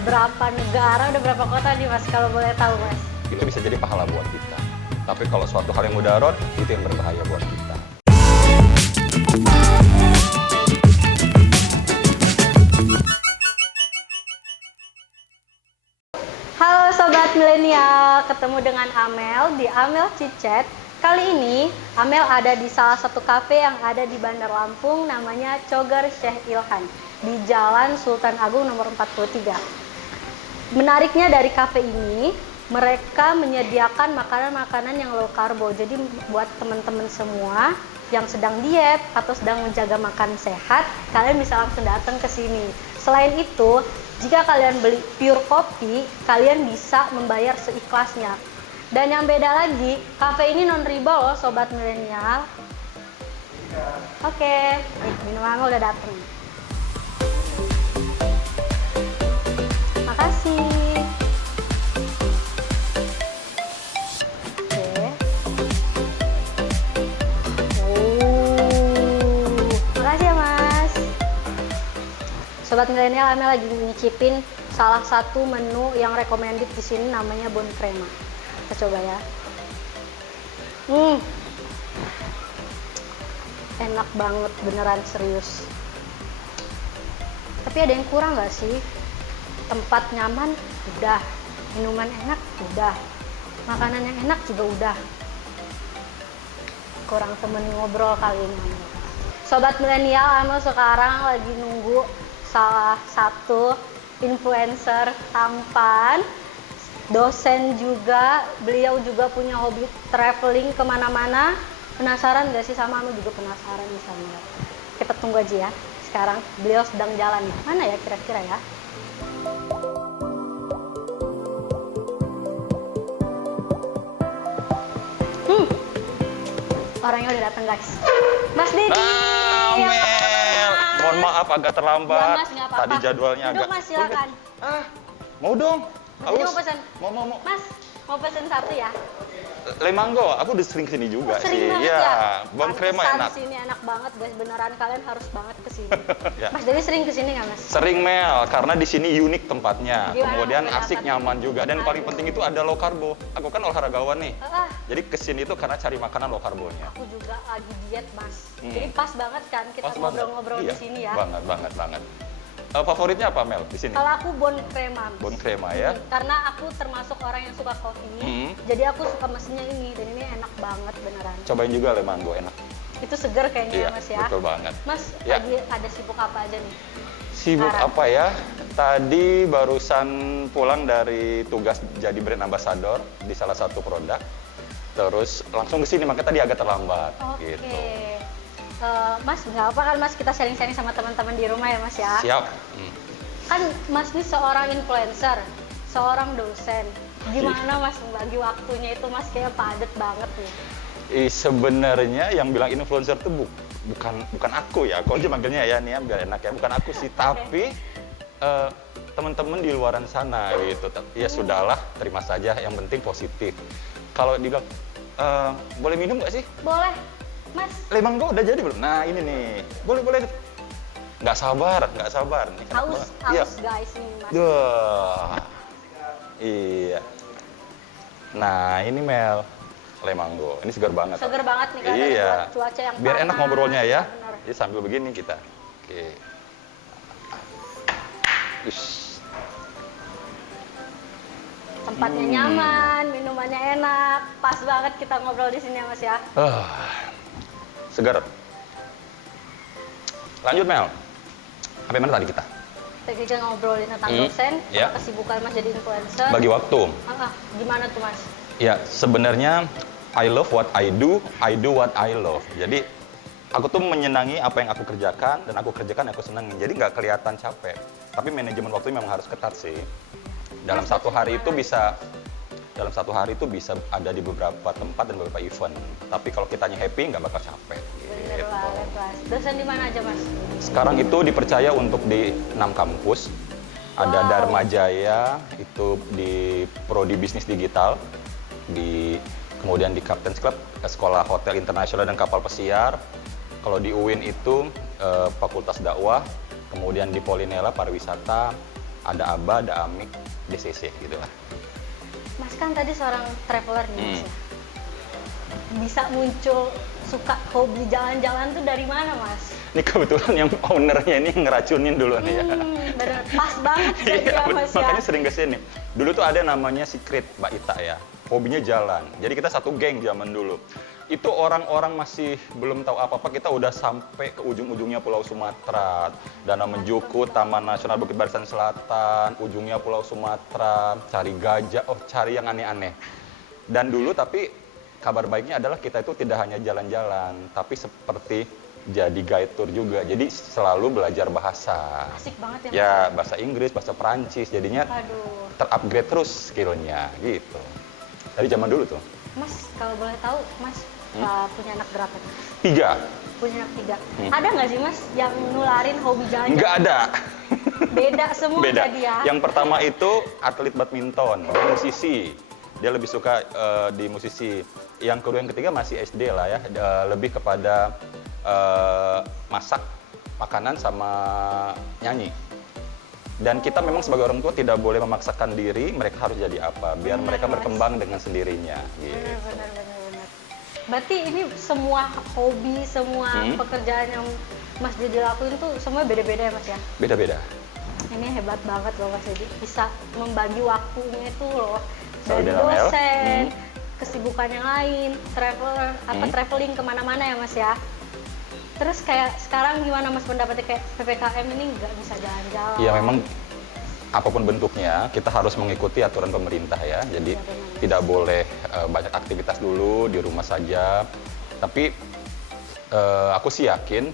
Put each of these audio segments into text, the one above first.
berapa negara, udah berapa kota nih Mas, kalau boleh tahu Mas? Itu bisa jadi pahala buat kita. Tapi kalau suatu hal yang mudarat, itu yang berbahaya buat kita. Halo Sobat Milenial, ketemu dengan Amel di Amel Chit-Chat. Kali ini Amel ada di salah satu kafe yang ada di Bandar Lampung, namanya Cogar Syekh Ilhan di Jalan Sultan Agung nomor 43. Menariknya dari kafe ini, mereka menyediakan makanan-makanan yang low karbo. Jadi buat teman-teman semua yang sedang diet atau sedang menjaga makan sehat, kalian bisa langsung datang ke sini. Selain itu, jika kalian beli pure kopi, kalian bisa membayar seikhlasnya. Dan yang beda lagi, kafe ini non riba loh Sobat Milenial. Oke, minuman udah dateng. Makasih. Oke. Makasih ya Mas. Sobat Milenial, Amel lagi nyicipin salah satu menu yang recommended di sini, namanya Bon Crema. Kita coba ya. Enak banget, beneran serius. Tapi ada yang kurang nggak sih? Tempat nyaman udah, minuman enak udah, makanan yang enak juga udah. Kurang temen ngobrol kali ini. Sobat Milenial, Amel sekarang lagi nunggu salah satu influencer tampan, dosen juga. Beliau juga punya hobi traveling kemana-mana. Penasaran gak sih sama Amel? Juga penasaran nih sama. Kita tunggu aja ya. Sekarang beliau sedang jalan nih. Mana ya kira-kira ya? Orangnya udah datang guys. Mas Didi. Amel, mohon maaf agak terlambat. Ya, Mas, nggak apa-apa. Tadi jadwalnya Duduk, agak. Mas, silakan. Mau dong. Mas Didi mau pesan. Mau. Mas, mau pesen satu ya? Le Mango, aku udah sering kesini juga Sering sih. banget Ya, ya? Bon Crema Pantesan enak. sini enak banget guys, beneran kalian harus banget kesini. Ya. Mas Didi sering kesini nggak Mas? Sering Mel, karena di sini unik tempatnya. Gimana Kemudian pendapat? asik, nyaman juga. Dan paling penting itu ada low karbo. Aku kan olahragawan nih. Ah, Jadi kesini tuh karena cari makanan low karbonya. aku juga lagi diet Mas. Jadi pas banget kan kita Pas banget. ngobrol-ngobrol Iya, di sini ya. Banget. Favoritnya apa Mel di sini? Kalau aku Bon Crema. Bon Crema ya. Karena aku termasuk orang yang suka kopi. Jadi aku suka mesennya ini, dan ini enak banget beneran. Cobain juga Le Mango, enak. Itu seger kayaknya Iya, ya Mas ya. betul banget. Mas, Ya. lagi ada sibuk apa aja nih? Sibuk Sekarang. apa ya? Tadi barusan pulang dari tugas jadi brand ambassador di salah satu produk. Terus langsung ke sini, makanya tadi agak terlambat Oke. gitu. Mas, nggak apa kan Mas, kita sharing-sharing sama teman-teman di rumah ya Mas ya. Siap. Kan Mas ini seorang influencer, seorang dosen. Gimana Mas membagi waktunya itu Mas, kayak padet banget nih. Sebenarnya yang bilang influencer tuh bukan aku ya. Aku aja manggilnya ya nih ya, biar enak ya. Bukan aku sih, tapi teman-teman di luaran sana gitu. Ya sudahlah, terima saja. Yang penting positif. Kalau dibilang boleh minum nggak sih? Boleh, Mas. Le Mango udah jadi belum? Nah ini nih, boleh. Nggak sabar. Nih, enak Haus, banget. Iya. guys ini Mas. Duh. Iya. Nah ini Mel, Le Mango. Ini segar banget. Seger banget nih karena Iya. cuaca yang Biar enak panas. ngobrolnya ya. Bener. Jadi sambil begini kita. Oke. Ush. Tempatnya nyaman, minumannya enak, pas banget kita ngobrol di sini ya Mas ya. Segar. Lanjut Mel. Sampai mana tadi kita? Tadi kita ngobrolin tentang dosen, ya. kesibukan Mas jadi influencer. Bagi waktu. Gimana tuh Mas? Ya, sebenarnya I love what I do what I love. Jadi aku tuh menyenangi apa yang aku kerjakan dan aku kerjakan yang aku senangi. Jadi nggak kelihatan capek. Tapi manajemen waktu memang harus ketat sih. Dalam satu hari itu bisa ada di beberapa tempat dan beberapa event. Tapi kalau kitanya happy nggak bakal capek. Bener Gitu. banget Mas. Dosen di mana aja Mas? Sekarang itu dipercaya untuk di 6 kampus. Ada Dharma Jaya, itu di Prodi Bisnis Digital, kemudian di Captain's Club, Sekolah Hotel Internasional dan Kapal Pesiar. Kalau di UIN itu Fakultas Dakwah, kemudian di Polinela Pariwisata, ada Aba, ada Amik, DCC gitu lah. Mas kan tadi seorang traveler nih Mas ya. Bisa muncul suka hobi jalan-jalan tuh dari mana Mas? Ini kebetulan yang ownernya ini ngeracunin dulu nih ya. Bener, pas banget jadi Iya, ya Mas ya. makanya sering kesini. Dulu tuh ada namanya Secret Mbak Ita ya, hobinya jalan. Jadi kita satu geng zaman dulu. Itu orang-orang masih belum tahu apa-apa, kita udah sampai ke ujung-ujungnya Pulau Sumatera. Danau Menjuku, Taman Nasional Bukit Barisan Selatan, ujungnya Pulau Sumatera, cari gajah, cari yang aneh-aneh. Dan dulu tapi kabar baiknya adalah kita itu tidak hanya jalan-jalan, tapi seperti jadi guide tour juga. Jadi selalu belajar bahasa. Asik banget ya Mas. Ya, bahasa Inggris, bahasa Perancis, jadinya Aduh. terupgrade terus skillnya gitu. Dari zaman dulu tuh. Mas, kalau boleh tahu, Mas punya anak berapa nih? 3. Punya anak 3. Ada nggak sih Mas yang nularin hobi jalan-jalan? Nggak ada. Beda semua Beda. jadi ya. Yang pertama itu atlet badminton, dia musisi. Dia lebih suka di musisi. Yang kedua, yang ketiga masih SD lah ya, lebih kepada masak, makanan sama nyanyi. Dan kita memang sebagai orang tua tidak boleh memaksakan diri mereka harus jadi apa, biar Benar, mereka Mas. berkembang dengan sendirinya. Gitu. Benar. Berarti ini semua hobi, semua pekerjaan yang Mas Dedi lakuin tuh semua beda-beda ya Mas ya? Beda-beda. Ini hebat banget loh Mas Dedi, bisa membagi waktunya itu loh. Selalu Dari dalam Mel. dosen, kesibukan yang lain, traveling kemana-mana ya Mas ya? Terus kayak sekarang gimana Mas pendapatnya kayak PPKM ini nggak bisa jalan-jalan? Ya memang apapun bentuknya kita harus mengikuti aturan pemerintah ya. Jadi tidak boleh banyak aktivitas dulu, di rumah saja. Tapi aku sih yakin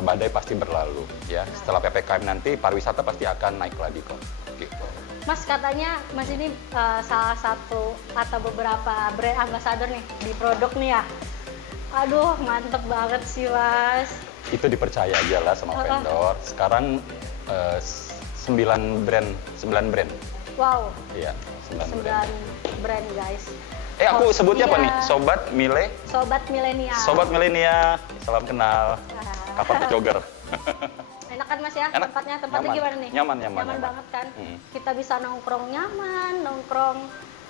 badai pasti berlalu ya. Setelah PPKM nanti pariwisata pasti akan naik lagi kok. Gitu. Mas katanya Mas ini salah satu atau beberapa brand ambassador nih di produk nih ya. Aduh, mantep banget sih Mas. Itu dipercaya aja lah sama vendor. Sekarang 9 brand. Wow, Iya, 9 9 brand. brand guys. Aku sebutnya apa Iya. nih? Sobat Mile. Sobat milenial. Sobat Milenia, salam kenal. Kapan ke jogger? Enak kan Mas ya? Enak. Tempatnya Nyaman. gimana nih? Nyaman. Banget kan? Mm. Kita bisa nongkrong nyaman, nongkrong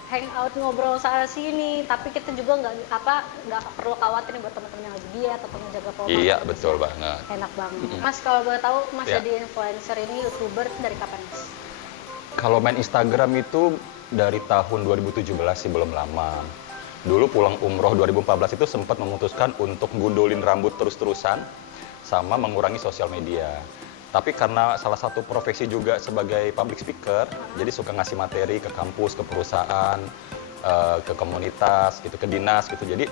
hangout ngobrol sana sini, tapi kita juga nggak perlu khawatir nih buat teman-teman yang lagi diet atau menjaga pola. Iya, makan. betul banget. Enak banget. Mas kalau boleh tahu Mas Ya. jadi influencer ini YouTuber dari kapan Mas? Kalau main Instagram itu dari tahun 2017 sih, belum lama. Dulu pulang umroh 2014 itu sempat memutuskan untuk gundulin rambut terus-terusan sama mengurangi sosial media. Tapi karena salah satu profesi juga sebagai public speaker, jadi suka ngasih materi ke kampus, ke perusahaan, ke komunitas, gitu, ke dinas gitu. Jadi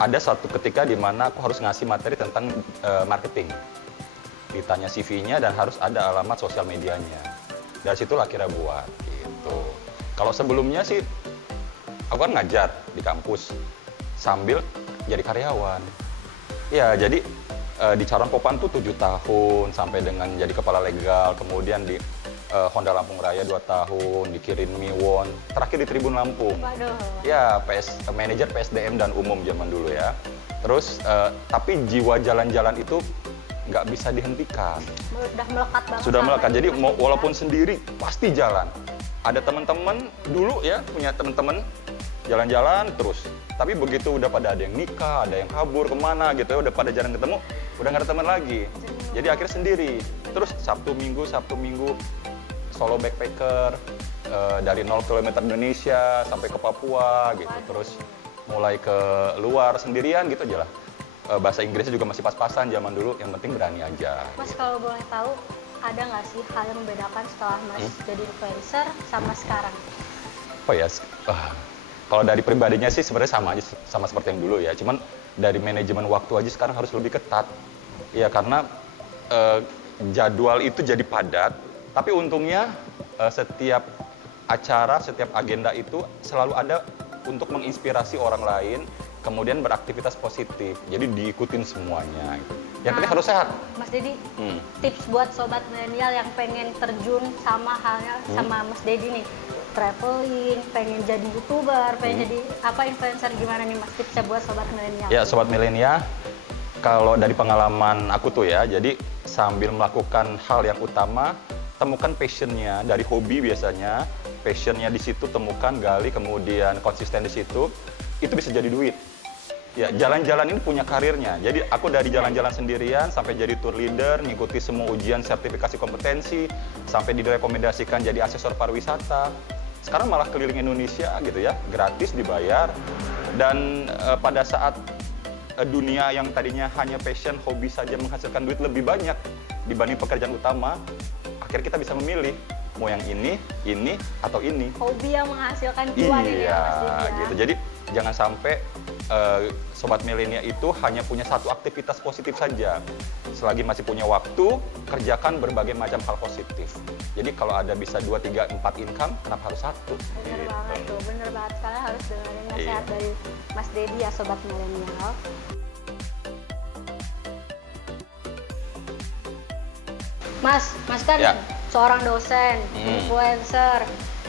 ada satu ketika di mana aku harus ngasih materi tentang marketing. Ditanya CV-nya dan harus ada alamat sosial medianya. Dari situlah akhirnya buat gitu. Kalau sebelumnya sih aku kan ngajar di kampus sambil jadi karyawan. Ya, jadi di Caron Popan tuh 7 tahun sampai dengan jadi kepala legal, kemudian di Honda Lampung Raya 2 tahun, dikirim Miwon, terakhir di Tribun Lampung. Waduh. Ya, manajer PSDM dan umum zaman dulu ya. Terus tapi jiwa jalan-jalan itu nggak bisa dihentikan. Udah melekat banget. Sudah sama melekat. ini, Jadi Mas Dedi, walaupun ya. sendiri pasti jalan. Ada teman-teman dulu ya, punya teman-teman jalan-jalan terus. Tapi begitu udah pada ada yang nikah, ada yang kabur kemana gitu ya, udah pada jarang ketemu, udah nggak ada teman lagi. Jadi akhirnya sendiri. Terus Sabtu Minggu solo backpacker dari 0 km Indonesia sampai ke Papua gitu. Terus mulai ke luar sendirian gitu aja lah. Bahasa Inggrisnya juga masih pas-pasan zaman dulu, yang penting berani aja. Mas kalau boleh tahu, ada nggak sih hal yang membedakan setelah Mas jadi influencer sama sekarang? Oh ya, kalau dari pribadinya sih sebenarnya sama aja, sama seperti yang dulu ya. Cuman dari manajemen waktu aja sekarang harus lebih ketat. Ya karena jadwal itu jadi padat, tapi untungnya setiap acara, setiap agenda itu selalu ada untuk menginspirasi orang lain, kemudian beraktivitas positif. Jadi diikutin semuanya. Yang penting harus sehat. Mas Dedi, tips buat sobat milenial yang pengen terjun sama halnya sama Mas Dedi nih, traveling, pengen jadi YouTuber, pengen jadi influencer, gimana nih Mas tipsnya buat sobat milenial? Ya, sobat milenial, kalau dari pengalaman aku tuh ya, jadi sambil melakukan hal yang utama, temukan passionnya dari hobi biasanya, passionnya di situ temukan, gali, kemudian konsisten di situ, itu bisa jadi duit. Ya, jalan-jalan ini punya karirnya. Jadi aku dari jalan-jalan sendirian sampai jadi tour leader, ngikuti semua ujian sertifikasi kompetensi, sampai direkomendasikan jadi asesor pariwisata. Sekarang malah keliling Indonesia gitu ya, gratis dibayar. Dan pada saat dunia yang tadinya hanya passion, hobi saja menghasilkan duit lebih banyak dibanding pekerjaan utama, akhirnya kita bisa memilih mau yang ini, atau ini. Hobi yang menghasilkan cuan ini ya, Mas Didi ya. Gitu. Jadi jangan sampai sobat milenial itu hanya punya satu aktivitas positif saja. Selagi masih punya waktu, kerjakan berbagai macam hal positif. Jadi kalau ada bisa 2, 3, 4 income, kenapa harus satu? Bener banget tuh, bener banget. Kalian harus dengerin nasihat Iya. dari Mas Dedi ya, sobat milenial. Mas kan Ya. seorang dosen, influencer,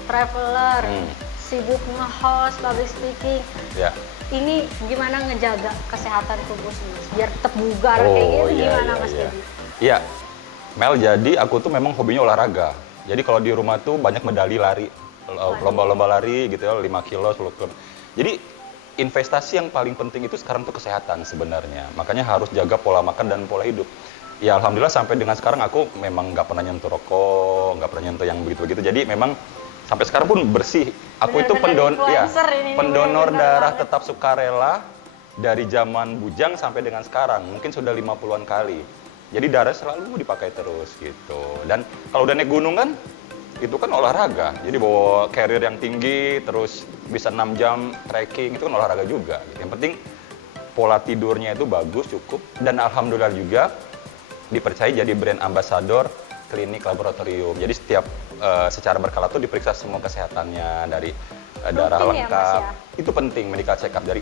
traveler, sibuk nge-host, public speaking. Ya. Ini gimana ngejaga kesehatan tubuh sih, Mas? Biar tetap bugar kayak gitu, gimana Mas Dedi? Iya, Mel, jadi aku tuh memang hobinya olahraga. Jadi kalau di rumah tuh banyak medali lari, lomba-lomba lari gitu ya, 5 kilo, 10 kilo. Jadi investasi yang paling penting itu sekarang tuh kesehatan sebenarnya. Makanya harus jaga pola makan dan pola hidup. Ya alhamdulillah sampai dengan sekarang aku memang nggak pernah nyentuh rokok, nggak pernah nyentuh yang begitu-begitu. Jadi memang sampai sekarang pun bersih. Aku itu Bener-bener pendonor bener darah banget. tetap sukarela dari zaman bujang sampai dengan sekarang. Mungkin sudah 50-an kali. Jadi darah selalu dipakai terus gitu. Dan kalau udah naik gunung kan, itu kan olahraga. Jadi bawa carrier yang tinggi, terus bisa 6 jam trekking, itu kan olahraga juga. Yang penting pola tidurnya itu bagus, cukup. Dan alhamdulillah juga dipercaya jadi brand ambassador klinik laboratorium. Jadi setiap secara berkala tuh diperiksa semua kesehatannya dari darah Rutin ya, Mas, lengkap. ya? Itu penting, medical check up dari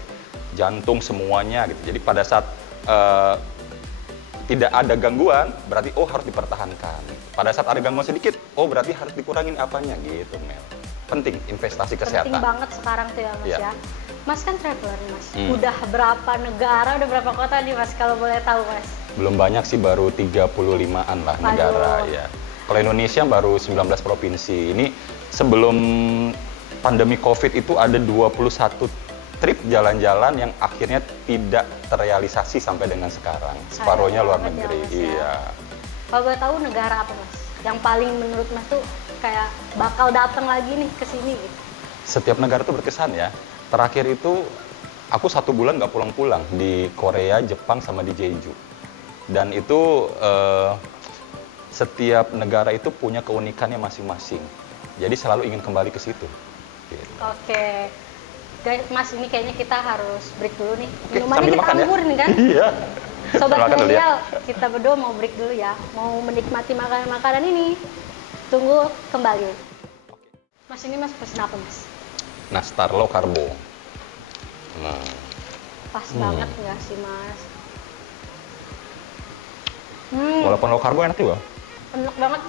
jantung semuanya gitu. Jadi pada saat tidak ada gangguan, berarti oh harus dipertahankan. Pada saat ada gangguan sedikit, oh berarti harus dikurangin apanya gitu, Mel. Penting investasi kesehatan. Penting banget sekarang tuh ya, Mas Iya. ya. Mas kan traveler nih, Mas. Udah berapa negara, udah berapa kota nih, Mas, kalau boleh tahu, Mas? Belum banyak sih, baru 35-an lah negara ya. Kalau Indonesia baru 19 provinsi. Ini sebelum pandemi Covid itu ada 21 trip jalan-jalan yang akhirnya tidak terrealisasi sampai dengan sekarang. Separuhnya luar banget ya, negeri. Mas, ya. Iya. Kalau boleh tahu negara apa, Mas? Yang paling menurut Mas tuh kayak bakal datang lagi nih ke sini gitu. Setiap negara tuh berkesan ya. Terakhir itu aku 1 bulan nggak pulang-pulang di Korea, Jepang, sama di Jeju. Dan itu setiap negara itu punya keunikannya masing-masing. Jadi selalu ingin kembali ke situ. Gitu. Oke. Guys, Mas, ini kayaknya kita harus break dulu nih. Oke, Minumannya sambil kita makan ya? anggurin kan? Iya. Sobat Makan dulu ya. milenial, kita berdua mau break dulu ya. Mau menikmati makanan-makanan ini. Tunggu kembali. Mas, ini Mas pesen apa, Mas? Nastar low karbo. Nah, Pas banget nggak sih, Mas? walaupun low karbo enak juga. Enak banget.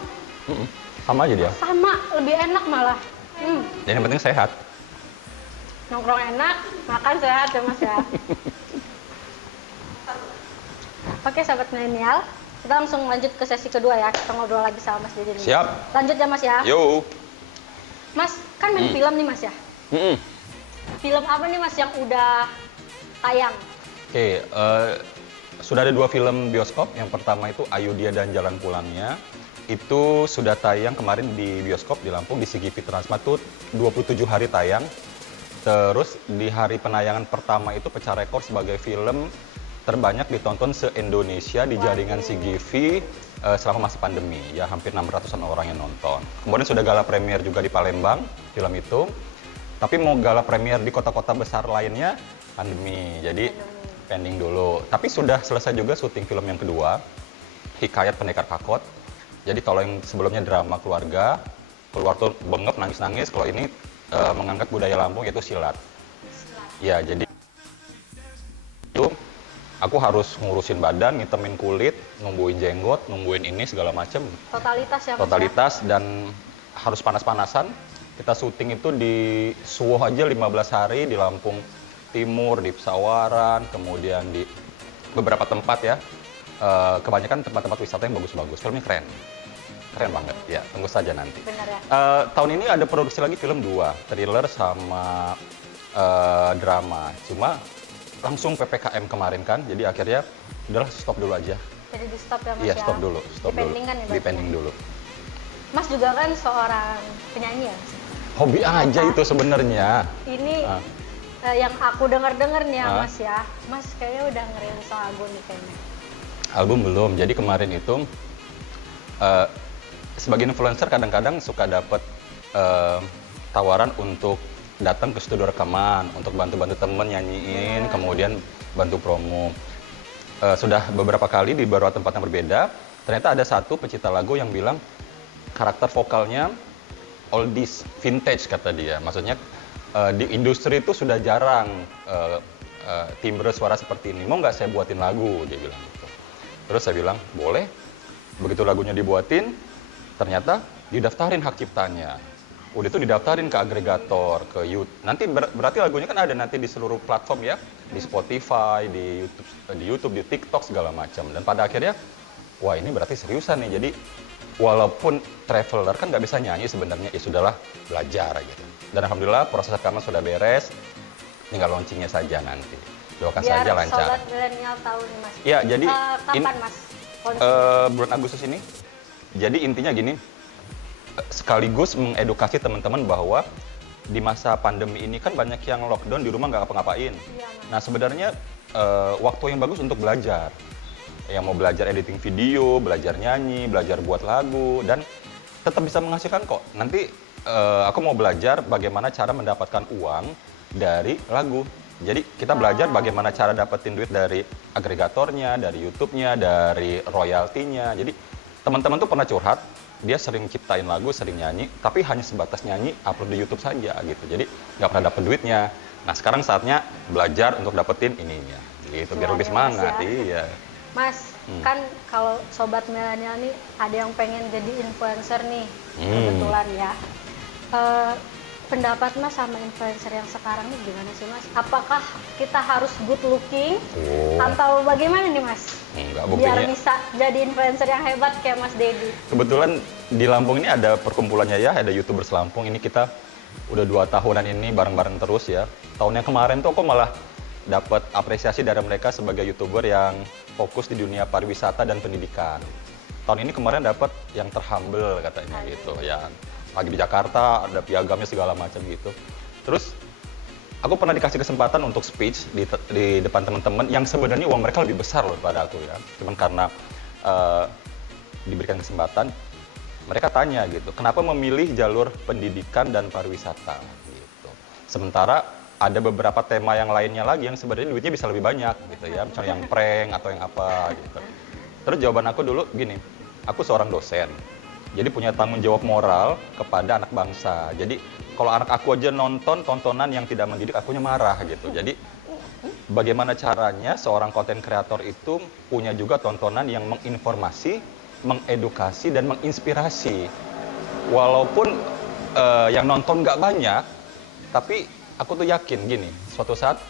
Sama aja dia. Sama, lebih enak malah. Dan yang penting sehat. Nongkrong enak, makan sehat ya, Mas ya. Oke, sahabat milenial, kita langsung lanjut ke sesi kedua ya. Kita ngobrol lagi sama Mas Dede nih. Siap. Lanjut ya, Mas ya. Yo. Mas, kan main film nih, Mas ya. Film apa nih, Mas, yang udah tayang? Oke, sudah ada 2 film bioskop. Yang pertama itu Ayu Dia dan Jalan Pulangnya. Itu sudah tayang kemarin di bioskop di Lampung, di CGV Transmart tuh 27 hari tayang. Terus di hari penayangan pertama itu pecah rekor sebagai film terbanyak ditonton se-Indonesia di jaringan CGV selama masa pandemi. Ya hampir 600-an orang yang nonton. Kemudian sudah gala premier juga di Palembang, film itu. Tapi mau gala premier di kota-kota besar lainnya, pandemi. Jadi pending dulu. Tapi sudah selesai juga syuting film yang kedua, Hikayat Pendekar Kakot. Jadi kalau yang sebelumnya drama keluarga, keluar tuh bengep, nangis-nangis. Kalau ini mengangkat budaya Lampung, yaitu silat. Ya, jadi itu aku harus ngurusin badan, ngitemin kulit, numbuhin jenggot, numbuhin ini segala macem. Totalitas ya, Mas. Totalitas dan harus panas-panasan. Kita syuting itu di Suwoh aja 15 hari, di Lampung Timur, di Pesawaran, kemudian di beberapa tempat ya. Kebanyakan tempat-tempat wisata yang bagus-bagus. Filmnya keren. keren banget. Ya, tunggu saja nanti. Bener ya. Tahun ini ada produksi lagi film 2, thriller sama drama. Cuma langsung PPKM kemarin kan, jadi akhirnya udahlah stop dulu aja. Jadi di stop ya Mas Iya, ya. stop dulu. Dipending kan ya, berarti Dipending ya? dulu. Mas juga kan seorang penyanyi ya. Hobi aja itu sebenarnya. Ini Ah. yang aku dengar-dengar nih ya Ah. Mas ya. Mas kayaknya udah ngerilis lagu nih kayaknya. Album belum. Jadi kemarin itu sebagai influencer kadang-kadang suka dapat tawaran untuk datang ke studio rekaman untuk bantu-bantu temen nyanyiin, kemudian bantu promo. Sudah beberapa kali di beberapa tempat yang berbeda. Ternyata ada satu pencipta lagu yang bilang karakter vokalnya oldies, vintage kata dia. Maksudnya di industri itu sudah jarang timbre suara seperti ini. Mau nggak saya buatin lagu? Dia bilang gitu. Terus saya bilang, boleh. Begitu lagunya dibuatin, ternyata didaftarin hak ciptanya. Udah itu didaftarin ke agregator, ke YouTube. Nanti berarti lagunya kan ada nanti di seluruh platform ya, di Spotify, di YouTube, di TikTok segala macam. Dan pada akhirnya, wah ini berarti seriusan nih. Jadi walaupun traveler kan nggak bisa nyanyi sebenarnya, ya sudahlah belajar gitu. Dan alhamdulillah proses rekaman sudah beres, tinggal launchingnya saja nanti. Doakan Biar saja lancar. sobat milenial tahu nih Mas. Ya, jadi kapan Mas? bulan Agustus ini. Jadi intinya gini, sekaligus mengedukasi teman-teman bahwa di masa pandemi ini kan banyak yang lockdown di rumah nggak ngapa-ngapain. Iya, Mas. Nah sebenarnya waktu yang bagus untuk belajar. Yang mau belajar editing video, belajar nyanyi, belajar buat lagu, dan tetap bisa menghasilkan kok. Nanti aku mau belajar bagaimana cara mendapatkan uang dari lagu. Jadi kita belajar bagaimana cara dapetin duit dari agregatornya, dari YouTube-nya, dari royaltinya. Jadi teman-teman tuh pernah curhat, dia sering ciptain lagu, sering nyanyi, tapi hanya sebatas nyanyi, upload di YouTube saja gitu. Jadi nggak pernah dapet duitnya. Nah sekarang saatnya belajar untuk dapetin ininya, gitu biar lebih Cuan ya, Mas, semangat. ya. Iya. Mas, kan kalau sobat milenial nih ada yang pengen jadi influencer nih, kebetulan ya. Pendapat Mas sama influencer yang sekarang nih gimana sih Mas? Apakah kita harus good looking atau bagaimana nih Mas? Enggak, Biar buktinya. bisa jadi influencer yang hebat kayak Mas Dedi. Kebetulan di Lampung ini ada perkumpulannya ya, ada YouTubers Lampung. Ini kita udah 2 tahunan ini bareng-bareng terus ya. Tahun yang kemarin tuh aku malah dapat apresiasi dari mereka sebagai YouTuber yang fokus di dunia pariwisata dan pendidikan. Tahun ini kemarin dapat yang terhumble katanya gitu ya. Lagi di Jakarta, ada piagamnya segala macam gitu. Terus aku pernah dikasih kesempatan untuk speech di depan teman-teman yang sebenarnya uang mereka lebih besar loh pada aku ya. Cuman karena diberikan kesempatan, mereka tanya gitu, kenapa memilih jalur pendidikan dan pariwisata gitu. Sementara ada beberapa tema yang lainnya lagi yang sebenarnya duitnya bisa lebih banyak gitu ya, misalnya yang prank atau yang apa gitu. Terus jawaban aku dulu gini, aku seorang dosen, jadi punya tanggung jawab moral kepada anak bangsa. Jadi kalau anak aku aja nonton tontonan yang tidak mendidik, akunya marah gitu. Jadi bagaimana caranya seorang konten kreator itu punya juga tontonan yang menginformasi, mengedukasi, dan menginspirasi. Walaupun yang nonton nggak banyak, tapi aku tuh yakin gini, suatu saat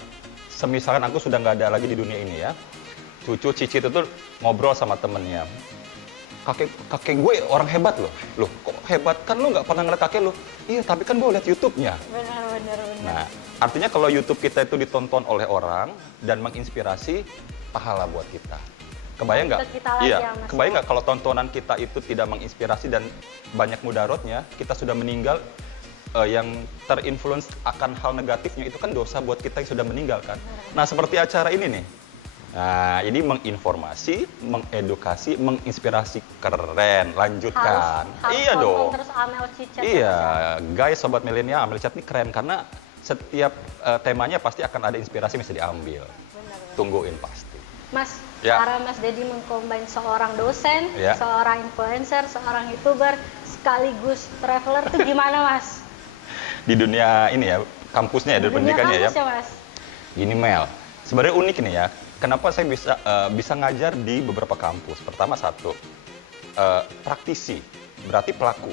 semisalkan aku sudah nggak ada lagi di dunia ini ya, cucu Cici itu tuh ngobrol sama temennya. Kakek gue orang hebat loh. Loh, kok hebat? Kan lu nggak pernah ngeliat kakek lu. Iya, tapi kan gue liat YouTube-nya. Benar. Nah, artinya kalau YouTube kita itu ditonton oleh orang dan menginspirasi, pahala buat kita. Kebayang nggak? Untuk kita lagi Iya, ya, Mas. kebayang nggak kalau tontonan kita itu tidak menginspirasi dan banyak mudaratnya, kita sudah meninggal, yang terinfluence akan hal negatifnya itu kan dosa buat kita yang sudah meninggal kan. Nah, seperti acara ini nih. Nah, ini menginformasi, mengedukasi, menginspirasi, keren, lanjutkan. Harus Iya tonton dong. terus Amel Cicet. Iya, guys, sobat milenial, Amel Cicet ini keren karena setiap temanya pasti akan ada inspirasi yang bisa diambil. Benar. Tungguin pasti. Mas, Ya. cara Mas Dedi mengcombine seorang dosen, Ya. seorang influencer, seorang YouTuber, sekaligus traveler tuh gimana Mas? Di dunia ini ya, kampusnya ya, di Dunia pendidikannya ya. kampus ya Mas? Gini Mel, sebenarnya unik nih ya. Kenapa saya bisa ngajar di beberapa kampus? Pertama satu, praktisi, berarti pelaku.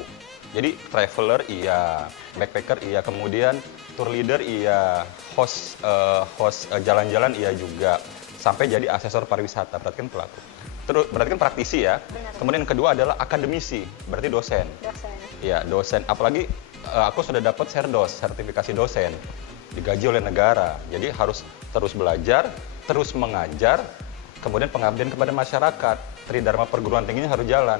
Jadi traveler iya, backpacker iya, kemudian tour leader iya, host jalan-jalan iya juga, sampai jadi asesor pariwisata, berarti kan pelaku. Terus berarti kan praktisi ya. Benar. Kemudian yang kedua adalah akademisi, berarti dosen. Dosen. Ya, dosen. Apalagi aku sudah dapat Serdos, sertifikasi dosen. Digaji oleh negara. Jadi harus terus belajar, terus mengajar, kemudian pengabdian kepada masyarakat. Tridharma perguruan tingginya harus jalan.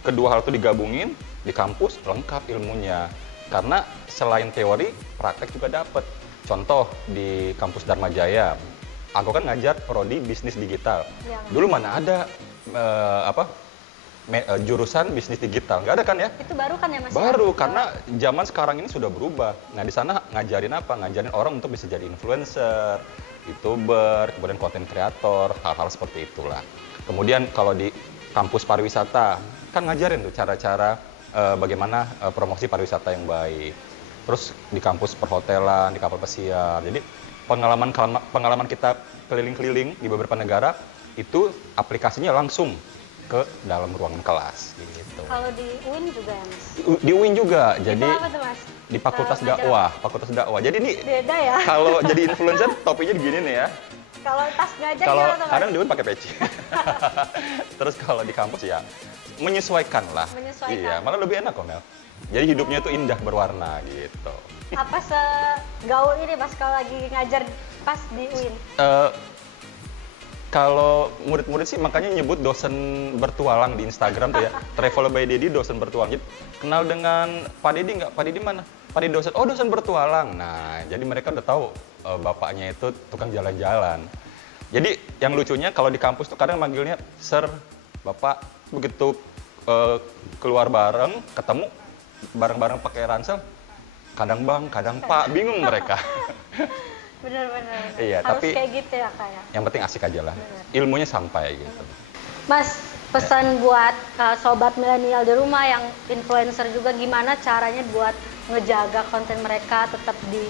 Kedua hal itu digabungin di kampus, lengkap ilmunya. Karena selain teori, praktek juga dapat. Contoh di kampus Dharma Jaya, aku kan ngajar prodi bisnis digital. Ya. Dulu mana ada jurusan bisnis digital, nggak ada kan ya? Itu baru kan ya Mas? Baru, Ya? karena zaman sekarang ini sudah berubah. Nah, di sana ngajarin apa? Ngajarin orang untuk bisa jadi influencer, YouTuber, kemudian konten kreator, hal-hal seperti itulah. Kemudian kalau di kampus pariwisata, kan ngajarin tuh cara-cara bagaimana promosi pariwisata yang baik. Terus di kampus perhotelan, di kapal pesiar. Jadi pengalaman kita keliling-keliling di beberapa negara, itu aplikasinya langsung ke dalam ruangan kelas gitu. Kalau di UIN juga ya Mas? Di UIN juga, jadi Itu apa tuh Mas? di Fakultas Ngajar Fakultas Dakwah. Jadi ini Beda ya? kalau jadi influencer topinya begini nih ya. Kalau tas ngajar Kalau gimana tuh Mas? kadang di UIN pakai peci. Terus kalau di kampus ya menyesuaikan lah. Menyesuaikan. Iya, malah lebih enak kok Mel. Jadi hidupnya itu indah berwarna gitu. Apa segaul ini Mas kalau lagi ngajar pas di UIN? Kalau murid-murid sih makanya nyebut dosen bertualang di Instagram tuh ya. Travel by Dedi dosen bertualang. Jadi, kenal dengan Pak Dedi nggak? Pak Dedi mana? Pak Dedi dosen. Oh, dosen bertualang. Nah, jadi mereka udah tahu bapaknya itu tukang jalan-jalan. Jadi yang lucunya kalau di kampus tuh kadang manggilnya Sir, Bapak. Begitu keluar bareng, ketemu bareng-bareng pakai ransel, kadang Bang, kadang Pak, bingung mereka. Bener-bener. Iya, Harus tapi kayak gitu ya Kak ya? yang penting asik aja lah. Bener. Ilmunya sampai gitu. Mas, pesan buat sobat milenial di rumah yang influencer juga, gimana caranya buat ngejaga konten mereka tetap di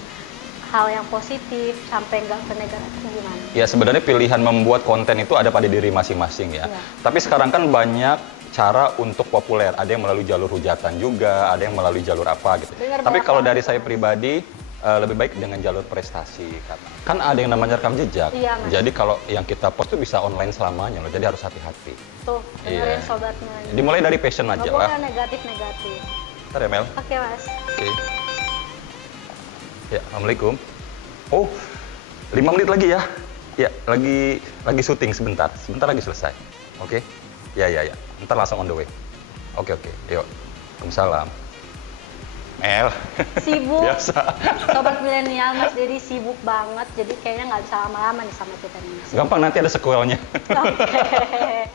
hal yang positif sampai nggak ke negatif, gimana? Ya sebenarnya pilihan membuat konten itu ada pada diri masing-masing ya. Iya. Tapi sekarang kan banyak cara untuk populer. Ada yang melalui jalur hujatan juga, ada yang melalui jalur apa gitu. Bener Tapi banget kalau banget, dari saya Mas. pribadi lebih baik dengan jalur prestasi karena kan ada yang namanya rekam jejak. Iya, Mas. Jadi kalau yang kita post itu bisa online selamanya loh. Jadi harus hati-hati. Tuh, dengerin Iya. sobat milenial. Dimulai dari passion aja Nggak lah. boleh negatif-negatif. Ntar ya Mel. Oke Mas. Oke. Ya, Assalamualaikum. Oh, 5 menit lagi ya. Ya, lagi syuting sebentar. Sebentar lagi selesai. Oke? Ya. Ntar langsung on the way. Oke. Yuk. Waalaikumsalam. Mel. Sibuk. Biasa. Sobat milenial, Mas Dedi sibuk banget. Jadi kayaknya nggak bisa lama-lama nih sama kita nih Mas. Gampang, nanti ada sequelnya. Oke.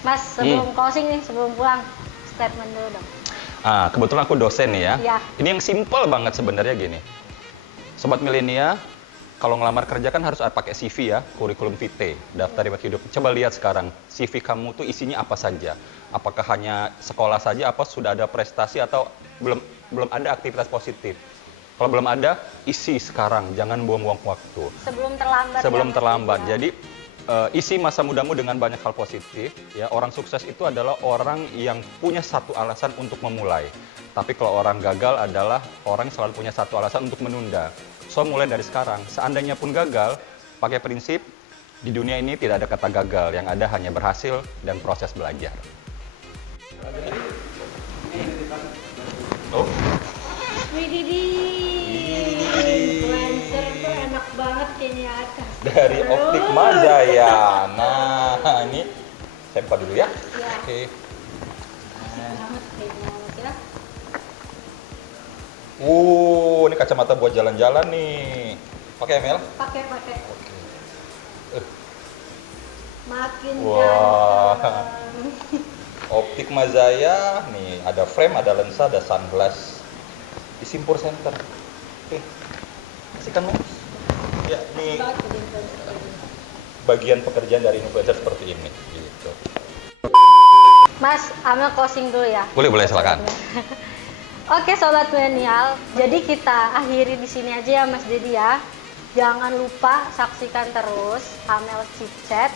Mas, sebelum closing nih, sebelum pulang, statement dulu dong. Kebetulan aku dosen nih ya. Iya. Ini yang simple banget sebenarnya gini. Sobat milenial, kalau ngelamar kerja kan harus pakai CV ya, kurikulum vitae, daftar riwayat hidup. Coba lihat sekarang, CV kamu tuh isinya apa saja. Apakah hanya sekolah saja, apa sudah ada prestasi atau belum ada aktivitas positif. Kalau belum ada, isi sekarang, jangan buang-buang waktu. Sebelum terlambat. Sebelum ya, Mas terlambat. Dedi, ya. Jadi isi masa mudamu dengan banyak hal positif. Ya, orang sukses itu adalah orang yang punya satu alasan untuk memulai. Tapi kalau orang gagal adalah orang yang selalu punya satu alasan untuk menunda. So mulai dari sekarang, seandainya pun gagal, pakai prinsip di dunia ini tidak ada kata gagal, yang ada hanya berhasil dan proses belajar. Oh. Wih Didi, influencer tuh enak banget kayaknya atas. Dari Optik Majaya. Nah, ini saya buka dulu ya. Ya. Oke. Banget kayaknya Mas ya. Ini kacamata buat jalan-jalan nih. Oke, Mel. Pakai. Oke. Makin Wah. ganteng. Optik Majaya, nih ada frame, ada lensa, ada sunglass. Di Simpur Center. Oke. Kasihkan Mas. Ya, nih Banget jadi influencer ini. bagian pekerjaan dari influencer seperti ini gitu. Mas, Amel closing dulu ya. Boleh silakan. Oke sobat milenial, jadi kita akhiri di sini aja ya Mas Dedi ya. Jangan lupa saksikan terus Amel Cicet,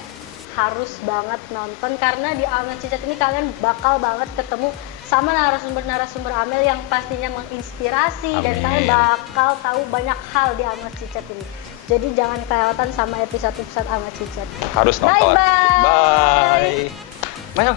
harus banget nonton karena di Amel Cicet ini kalian bakal banget ketemu sama narasumber-narasumber Amel yang pastinya menginspirasi dan Amin. kalian bakal tahu banyak hal di Amel Cicet ini. Jadi jangan kelewatan sama episode-episode Amel Cicet. Harus nonton. Bye-bye. Bye. Mel,